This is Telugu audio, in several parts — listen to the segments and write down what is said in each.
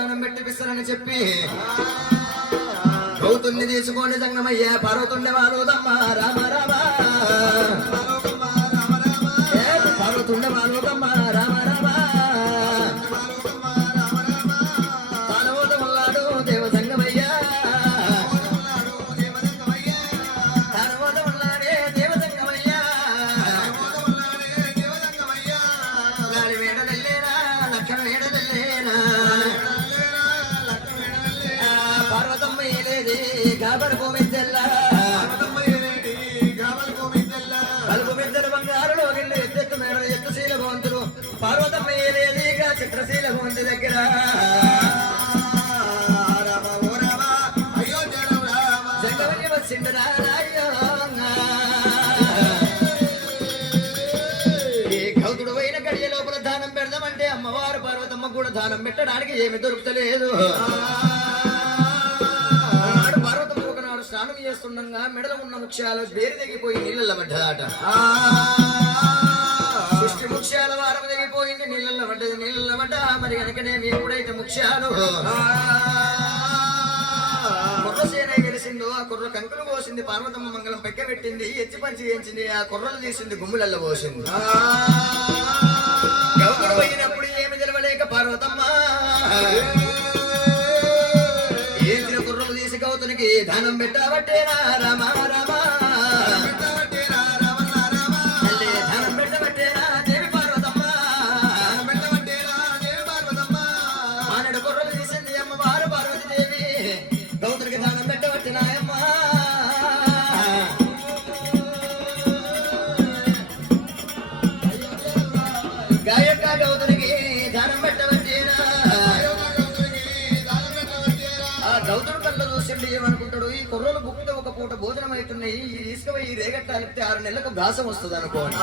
దానం పెట్టిపిస్తానని చెప్పి గౌతుణ్ణి తీసుకోండి సంగమయ్య పార్వతుండే వాలోదమ్మ రామ రామ పార్వతుండే వాలోదమ్మ రామ రామ తానవోదమున్నాడు దేవ సంగమయ్య తానవోదమున్నాడే దేవ సంగమయ్య లాలి వేడదల్లేనా లక్షణ వేడదల్లేనా పార్వతమ్మ ఏలేది గాబర్ గోమిద్దెల్ల కలుపు మిద్దెల బంగారులో గిళ్ళు ఎత్తెత్తు మేడ ఎత్తుశీల భవంతులు పార్వతమ్మ ఏలేదిగా చిత్రశీల భవంతి దగ్గర జగవల్లి వచ్చిండురా రాయ్యో ఈ గౌతుడు పోయిన గడియ లోపల దానం పెడదామంటే అమ్మవారు పార్వతమ్మ కూడా దానం పెట్టడానికి ఏమి దొరుకుతలేదు. స్నానం చేస్తుండగా మెడలో ఉన్న ముఖ్యాలు వేరు తెగిపోయి నీళ్ళల్లో పడ్డదాట. సృష్టి ముఖ్యాల వారం తెగిపోయింది నీళ్ళల్లో పడ్డది. నీళ్ళల్లో పడ్డ మరి కనుకనే ఎప్పుడైతే ముఖ్యాలు కుర్రసేన గెలిచిందో ఆ కుర్ర కంకులు పోసింది పార్వతమ్మ మంగళం పెక్క పెట్టింది ఎత్తి పంచి వేయించింది ఆ కుర్రలు తీసింది గుమ్ములల్లో పోసింది. గౌతుడు పోయినప్పుడు ఏమి తెలవలేక పార్వతమ్మ గౌతునికి దానం పెట్టబట్టేనా రామ రామ దానం పెట్టబట్టేనా దేవి పార్వతమ్మ మానడు కుర్రలు తీసింది అమ్మవారు పార్వతీదేవి గౌతునికి దానం పెట్టబట్టినాయమ్మ. గాయక గౌతునికి దానం పెట్టబట్టేనా గౌతుడు కళ్ళ చూసిండి ఏమనుకుంటాడు ఈ కుర్రలు బుక్కితో ఒక పూట భోజనం అవుతున్నాయి తీసుకుపోయి ఈ రేగట్టాలిపితే 6 నెలలకు గాసం వస్తుంది అనుకోని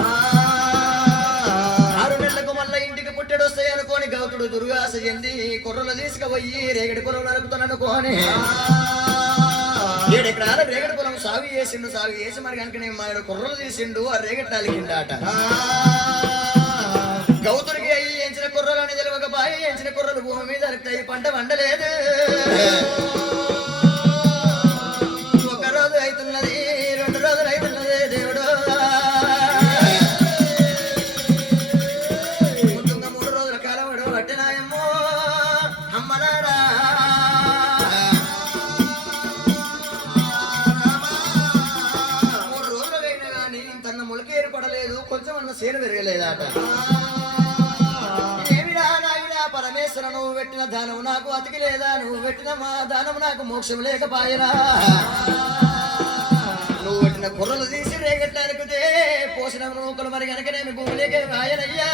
6 నెలలకు మళ్ళీ ఇంటికి పుట్టెడు వస్తాయి అనుకోని గౌతుడు దుర్గాస చెంది కుర్రలు తీసుకుపోయి రేగడి పొలం నరుకుతాను అనుకోని 7 ఎకరాల రేగడి పొలం సాగు చేసిండు. సాగు చేసి మరి కనుక మాడు కుర్రలు తీసిండు ఆ రేగట్టాలి కిందాట. గౌతుడికి అయ్యి ఎంచిన కుర్రలని తెలియక బాయి ఎంచిన కుర్రలు భూమి మీద అరుకుతాయి పంట వండలేదు. ఒక రోజు అవుతున్నది 2 రోజులు అవుతున్నది దేవుడు ముందుగా 3 రోజుల కాలం పట్టినాయమ్మో అమ్మలారా. 3 రోజులు అయినా కానీ తన మొలక ఏర్పడలేదు కొంచెం అన్న సేను పెరగలేదాట. పరమేశ్వర నువ్వు పెట్టిన దానం నాకు అతికి లేదా నువ్వు పెట్టిన మా దానం నాకు మోక్షం లేకపాయరా. నువ్వు పెట్టిన కుర్రలు తీసి రేగట్లా అనుకుతే పోసిన నూకలు మరి కనుక నేను భూమిలేక రాయనయ్యా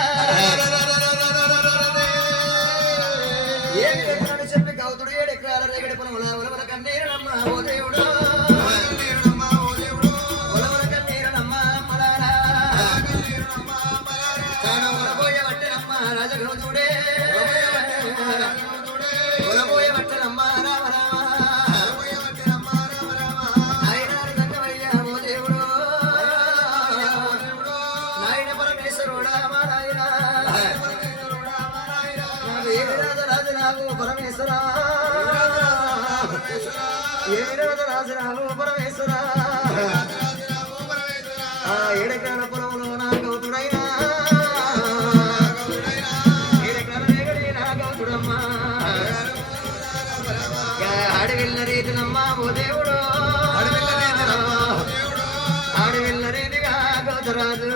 ఏమి పెట్టినని చెప్పి గౌతుడు 7 ఎకరాల రేగడి పొలం కన్నీరమ్మ ఓ దేవుడు రాజగౌతుడే పొలబోయ పట్టనమ్మ రామ రామ నాయన రంగమయ్య ఓ దేవుడు నాయన పరమేశ్వరుడా మా నాయన ఏమి రాజరాజు నాకు పరమేశ్వరా ఏమి రాజరాజు నాకు పరమేశ్వరా. 7 ఎకరాల పొలంలో నా గౌతుడైనా అడవిల్ల రీతినమ్మా ఓ దేవుడు అడవిల్ల రీతిగా గౌతరాజు